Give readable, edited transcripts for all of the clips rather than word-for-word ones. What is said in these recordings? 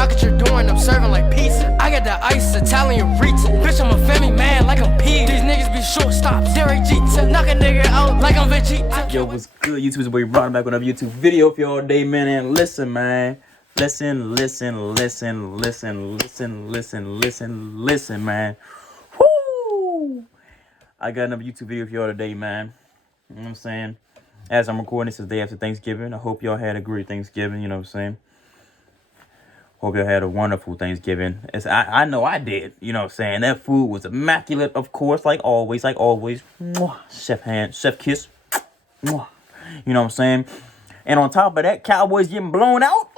knock at your door and I'm serving like pizza. I got that ice, Italian Ritz. Bitch, I'm a family man like I'm P. These niggas be shortstops, Derek Jeter. Knock a nigga out like I'm Vegeta. Yo, what's good, YouTube? It's your boy Ron back on another YouTube video for y'all day, man. And listen, man. Listen, man. Woo! I got another YouTube video for y'all today, man. You know what I'm saying? As I'm recording, this is the day after Thanksgiving. I hope y'all had a great Thanksgiving, you know what I'm saying? Hope y'all had a wonderful Thanksgiving. I know I did, you know what I'm saying? That food was immaculate, of course, like always. Mwah. Chef kiss. Mwah. You know what I'm saying? And on top of that, Cowboys getting blown out.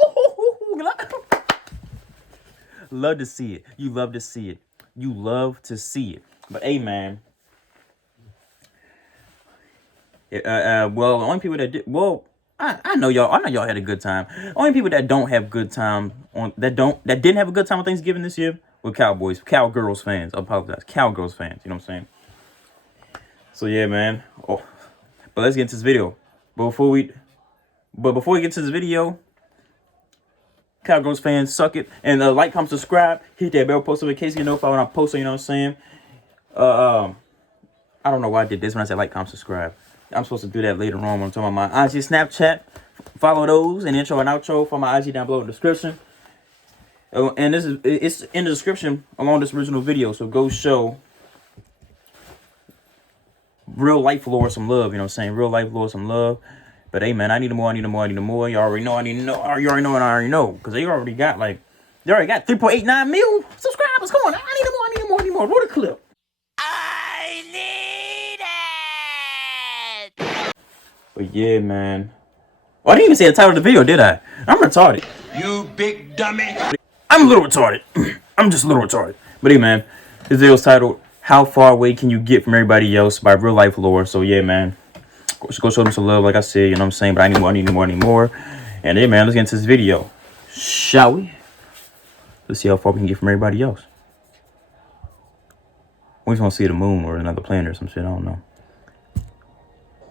Love to see it. You love to see it. You love to see it. But hey, man. Well, the only people that did, well, I know y'all had a good time. Only people that don't have good time that didn't have a good time on Thanksgiving this year were Cowgirls fans. I apologize. Cowgirls fans, you know what I'm saying? So yeah, man. Oh, but let's get into this video. But before we get to this video, Cowgirls fans, suck it. And like, comment, subscribe, hit that bell post notification, you know, if I when I post, you know what I'm saying? I don't know why I did this when I said like, comment, subscribe. I'm supposed to do that later on when I'm talking about my IG, Snapchat. Follow those and intro and outro for my IG down below in the description. And it's in the description along this original video. So go show real life Lore some love. You know what I'm saying? Real life Lore some love. But hey, man, I need more. You already know. You already know. And I already know. Because they already got 3.89 million subscribers. Come on. I need more. Roll the clip. But yeah, man. Oh, I didn't even say the title of the video, did I? I'm retarded. You big dummy. I'm a little retarded. I'm just a little retarded. But hey, man, this video is titled, How Far Away Can You Get From Everybody Else by Real Life Lore. So yeah, man. Go show them some love, like I said, you know what I'm saying? But I need more. And hey, man, let's get into this video. Shall we? Let's see how far we can get from everybody else. We just want to see the moon or another planet or some shit. I don't know.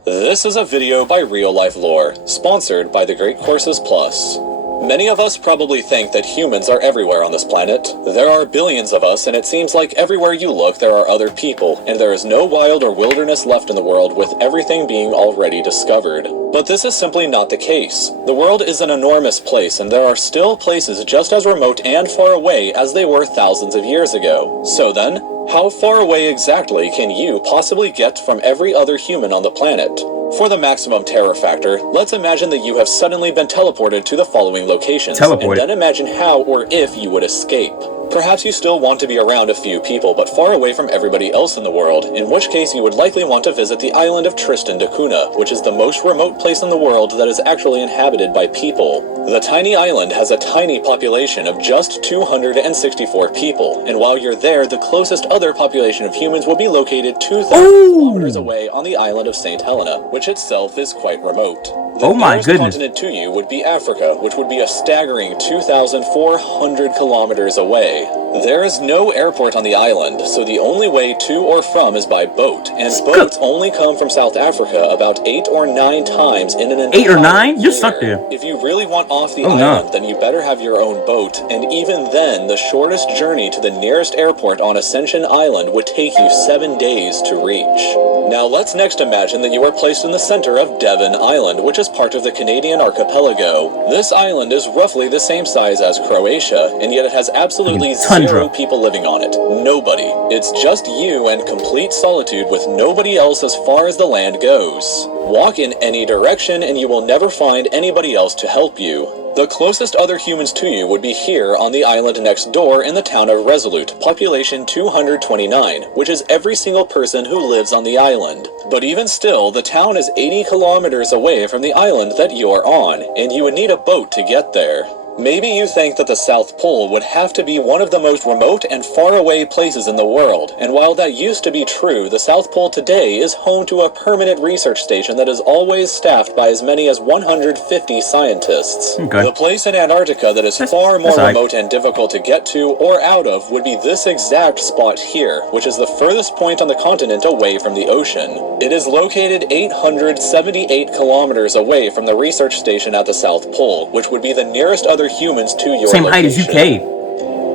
This is a video by Real Life Lore, sponsored by the Great Courses Plus. Many of us probably think that humans are everywhere on this planet. There are billions of us, and it seems like everywhere you look there are other people, and there is no wild or wilderness left in the world with everything being already discovered. But this is simply not the case. The world is an enormous place, and there are still places just as remote and far away as they were thousands of years ago. So then, how far away exactly can you possibly get from every other human on the planet? For the maximum terror factor, let's imagine that you have suddenly been teleported to the following locations, and then imagine how or if you would escape. Perhaps you still want to be around a few people, but far away from everybody else in the world, in which case you would likely want to visit the island of Tristan da Cunha, which is the most remote place in the world that is actually inhabited by people. The tiny island has a tiny population of just 264 people, and while you're there, the closest other population of humans will be located 2,000 kilometers away on the island of St. Helena, which itself is quite remote. The nearest continent to you would be Africa, which would be a staggering 2,400 kilometers away. There is no airport on the island, so the only way to or from is by boat, and boats only come from South Africa about 8 or 9 times in an entire 8 or 9? You're stuck there. If you really want off the island, then you better have your own boat, and even then, the shortest journey to the nearest airport on Ascension Island would take you 7 days to reach. Now let's next imagine that you are placed in the center of Devon Island, which is part of the Canadian archipelago. This island is roughly the same size as Croatia, and yet it has absolutely zero people living on it. Nobody. It's just you and complete solitude with nobody else as far as the land goes. Walk in any direction and you will never find anybody else to help you. The closest other humans to you would be here on the island next door in the town of Resolute, population 229, which is every single person who lives on the island. But even still, the town is 80 kilometers away from the island that you are on, and you would need a boat to get there. Maybe you think that the South Pole would have to be one of the most remote and faraway places in the world, and while that used to be true, the South Pole today is home to a permanent research station that is always staffed by as many as 150 scientists. The place in Antarctica that is far more remote and difficult to get to or out of would be this exact spot here, which is the furthest point on the continent away from the ocean. It is located 878 kilometers away from the research station at the South Pole, which would be the nearest other humans to your Same height as location. UK.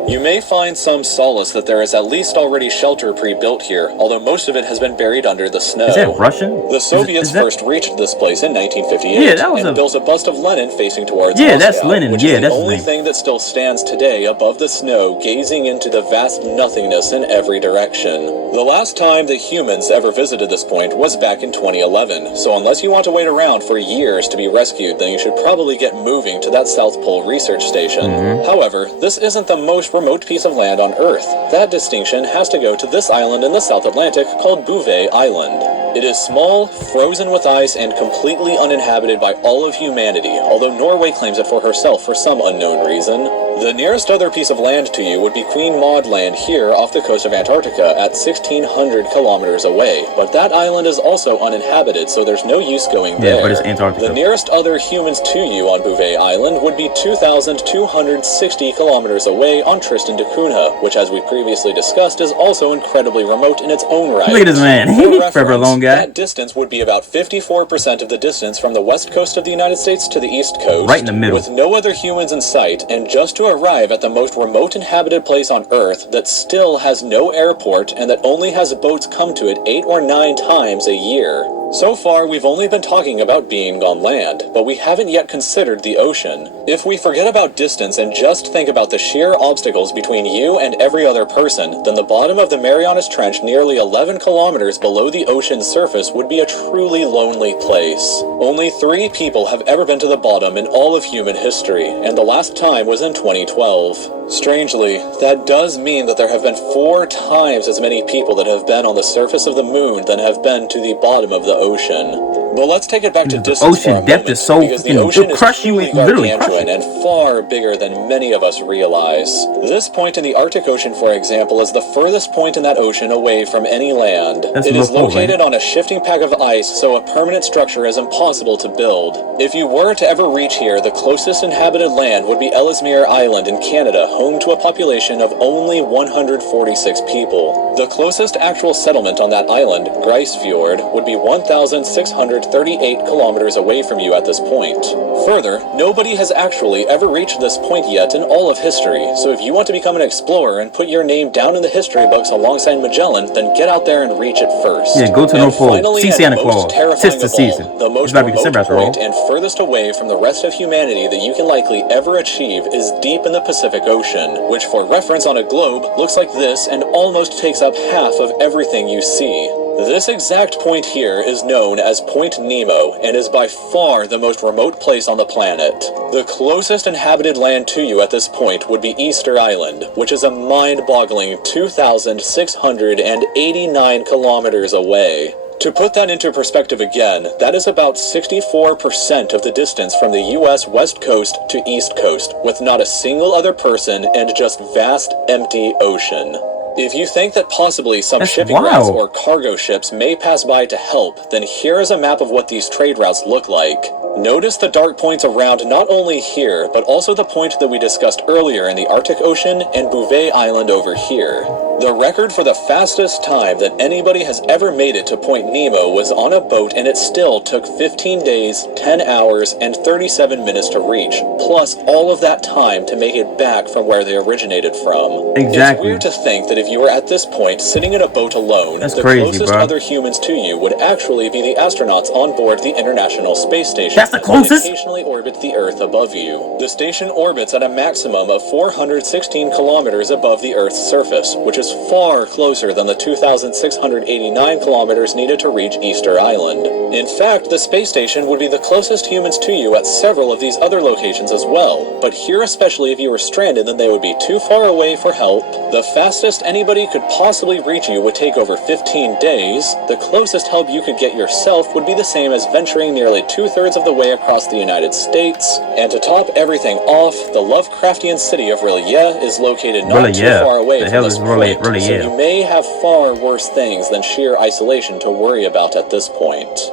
You may find some solace that there is at least already shelter pre-built here, although most of it has been buried under the snow. Is that Russian? The Soviets Is that... first reached this place in 1958 Yeah, that was and built a bust of Lenin facing towards Yeah, Moscow, that's Lenin. which Yeah, is the that's his only name. thing that still stands today above the snow, gazing into the vast nothingness in every direction. The last time that humans ever visited this point was back in 2011, so unless you want to wait around for years to be rescued, then you should probably get moving to that South Pole research station. However, this isn't the most remote piece of land on Earth. That distinction has to go to this island in the South Atlantic called Bouvet Island. It is small, frozen with ice, and completely uninhabited by all of humanity, although Norway claims it for herself for some unknown reason. The nearest other piece of land to you would be Queen Maud Land here off the coast of Antarctica at 1,600 kilometers away, but that island is also uninhabited, so there's no use going there. Yeah, but it's Antarctica. The nearest other humans to you on Bouvet Island would be 2,260 kilometers away on Tristan da Cunha, which, as we previously discussed, is also incredibly remote in its own right. Look at this man. For Forever alone guy. that distance would be about 54% of the distance from the west coast of the United States to the east coast, Right in the middle. with no other humans in sight, and just to arrive at the most remote inhabited place on Earth that still has no airport and that only has boats come to it 8 or 9 times a year. So far, we've only been talking about being on land, but we haven't yet considered the ocean. If we forget about distance and just think about the sheer obstacles between you and every other person, then the bottom of the Marianas Trench, nearly 11 kilometers below the ocean's surface, would be a truly lonely place. Only 3 people have ever been to the bottom in all of human history, and the last time was in 2012. Strangely, that does mean that there have been 4 times as many people that have been on the surface of the moon than have been to the bottom of the ocean. But let's take it back to distance ocean for a depth moment, is so because the fucking- ocean it'll is crush you, truly it literally gargantuan crush you. and far bigger than many of us realize. This point in the Arctic Ocean, for example, is the furthest point in that ocean away from any land. That's It is North Pole, right? located on a shifting pack of ice, so a permanent structure is impossible to build. If you were to ever reach here, the closest inhabited land would be Ellesmere Island in Canada, home to a population of only 146 people. The closest actual settlement on that island, Grisefjord, would be 1,638 kilometers away from you at this point. Further, nobody has actually ever reached this point yet in all of history, so if you want to become an explorer and put your name down in the history books alongside Magellan, then get out there and reach it first. Yeah, go to And North Pole. finally, See and Santa most Claus. terrifying Sister of all, season. the It's most about to be remote December after all. point and furthest away from the rest of humanity that you can likely ever achieve is deep in the Pacific Ocean, which for reference on a globe looks like this and almost takes up half of everything you see. This exact point here is known as Point Nemo and is by far the most remote place on the planet. The closest inhabited land to you at this point would be Easter Island, which is a mind-boggling 2,689 kilometers away. To put that into perspective again, that is about 64% of the distance from the US West Coast to East Coast, with not a single other person and just vast, empty ocean. If you think that possibly some That's shipping routes wild. or cargo ships may pass by to help, then here is a map of what these trade routes look like. Notice the dark points around not only here, but also the point that we discussed earlier in the Arctic Ocean and Bouvet Island over here. The record for the fastest time that anybody has ever made it to Point Nemo was on a boat, and it still took 15 days, 10 hours, and 37 minutes to reach, plus all of that time to make it back from where they originated from. Exactly. It's weird to think that if you were at this point sitting in a boat alone, That's the crazy, closest bro. other humans to you would actually be the astronauts on board the International Space Station. That's the that closest? occasionally orbit the Earth above you. The station orbits at a maximum of 416 kilometers above the Earth's surface, which is far closer than the 2,689 kilometers needed to reach Easter Island. In fact, the space station would be the closest humans to you at several of these other locations as well, but here especially if you were stranded, then they would be too far away for help. The fastest anybody could possibly reach you would take over 15 days. The closest help you could get yourself would be the same as venturing nearly 2/3 of the way across the United States. And to top everything off, the Lovecraftian city of R'lyeh is located not too R'lyeh. far away The from hell this is point, R'lyeh? so you may have far worse things than sheer isolation to worry about at this point.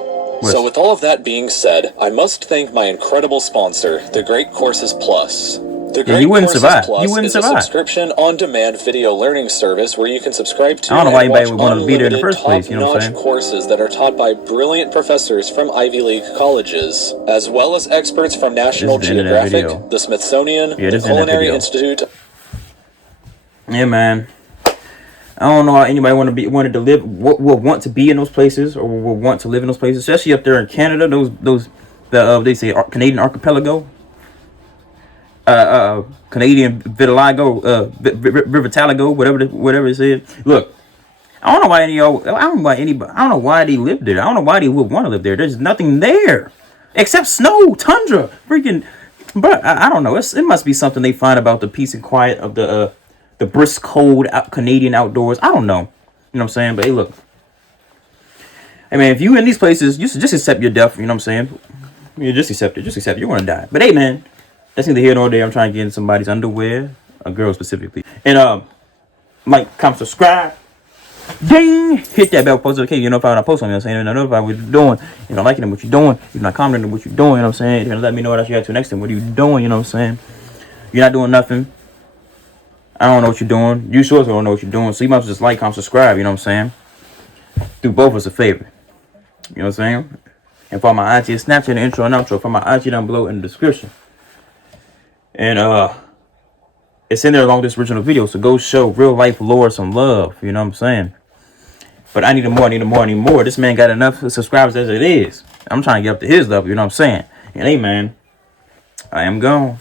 So with all of that being said, I must thank my incredible sponsor, the Great Courses Plus. The Yeah, Great you wouldn't Courses survive. Plus You wouldn't is survive. a subscription-on-demand video learning service where you can subscribe to I don't know why and anybody watch would want to be there in the unlimited first place, you know what I'm top-notch saying? courses that are taught by brilliant professors from Ivy League colleges, as well as experts from National This is the end of that Geographic, video. the Smithsonian, Yeah, the this is the end of that Culinary video. Institute. Yeah, man. I don't know how anybody wanted to live, will want to be in those places, or will want to live in those places, especially up there in Canada. They say Canadian archipelago, Canadian vitiligo, Rivitaligo, whatever it said. Look, I don't know why any of y'all. I don't know why anybody. I don't know why they live there. I don't know why they would want to live there. There's nothing there except snow, tundra, freaking. But I don't know. It must be something they find about the peace and quiet of the brisk, cold Canadian outdoors. I don't know. You know what I'm saying? But hey, look. Hey, man, if you in these places, you should just accept your death. You know what I'm saying? You just accept it. Just accept it. You're gonna die. But hey, man, that's neither here nor there. I'm trying to get in somebody's underwear, a girl specifically. And like, comment, subscribe. Ding! Hit that bell post notification. You know if I post on, you know what I'm saying? You know what you're doing. If you're not liking what you're doing, if you're not commenting what you're doing, you know what I'm saying? You're gonna let me know what else you got to next time. What are you doing? You know what I'm saying? You're not doing nothing. I don't know what you're doing. You sure don't know what you're doing. So you might as well just like, comment, subscribe, you know what I'm saying? Do both of us a favor. You know what I'm saying? And for my IG, Snapchat, the intro and outro, for my IG down below in the description. And it's in there along this original video, so go show real life lore some love, you know what I'm saying? But I need more. This man got enough subscribers as it is. I'm trying to get up to his level, you know what I'm saying? And hey, man, I am gone.